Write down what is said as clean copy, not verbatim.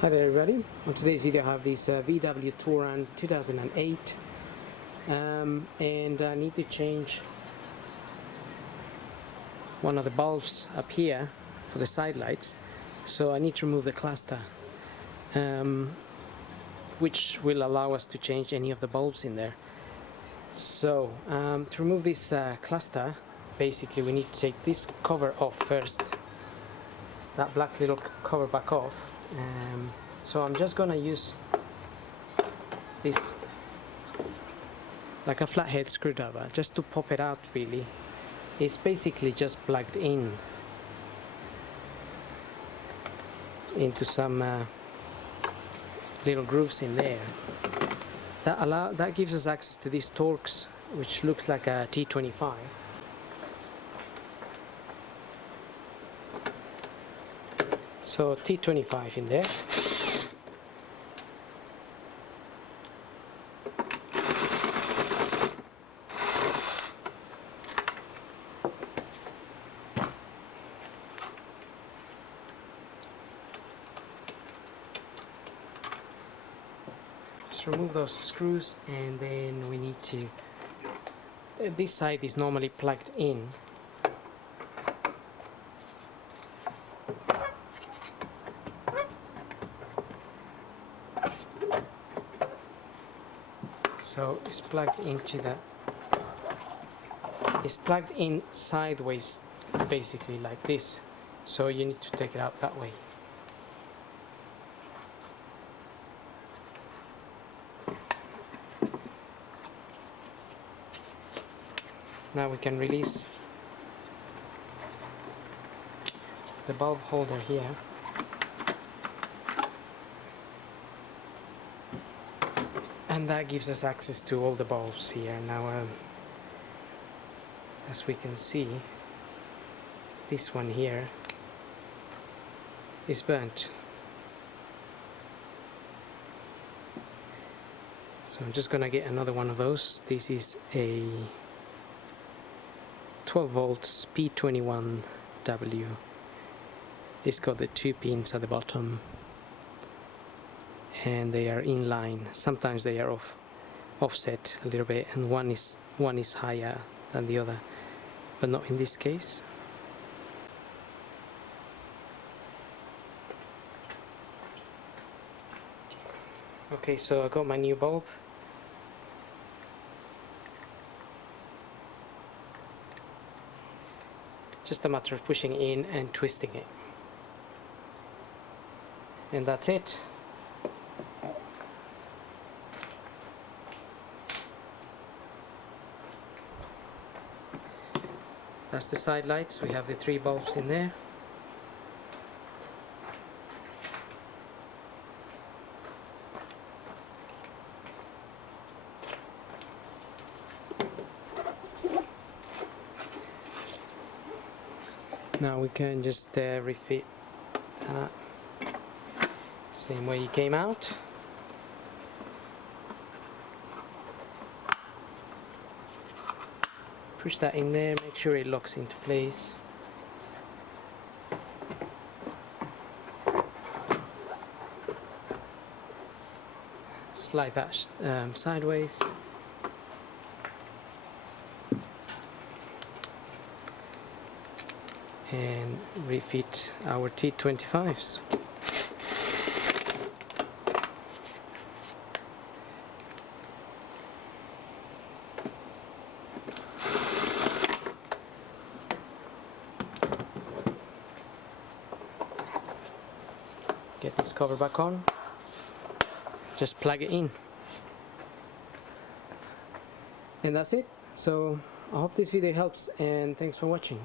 Hi there everybody, on today's video I have this VW Touran 2008 and I need to change one of the bulbs up here for the side lights, so I need to remove the cluster which will allow us to change any of the bulbs in there. So to remove this cluster, basically we need to take this cover off first, that black little cover back off. So I'm just gonna use this like a flathead screwdriver just to pop it out. Really, it's basically just plugged in into some little grooves in there. That gives us access to these Torx, which looks like a T25. So T25 in there. Just remove those screws, and then we need to, this side is normally plugged in. So it's plugged into the, it's plugged in sideways, basically like this. So you need to take it out that way. Now we can release the bulb holder here. And that gives us access to all the bulbs here. Now, as we can see, this one here is burnt. So I'm just gonna get another one of those. This is a 12 volts P21W. It's got the two pins at the bottom, and they are in line. Sometimes they are offset a little bit, and one is higher than the other, but not in this case. Okay, so I got my new bulb. Just a matter of pushing in and twisting it, and that's it. That's the side lights. We have the three bulbs in there. Now we can just refit that same way you came out. Push that in there, make sure it locks into place. Slide that sideways. And refit our T25s. Get this cover back on, just plug it in, and that's it. So I hope this video helps, and thanks for watching.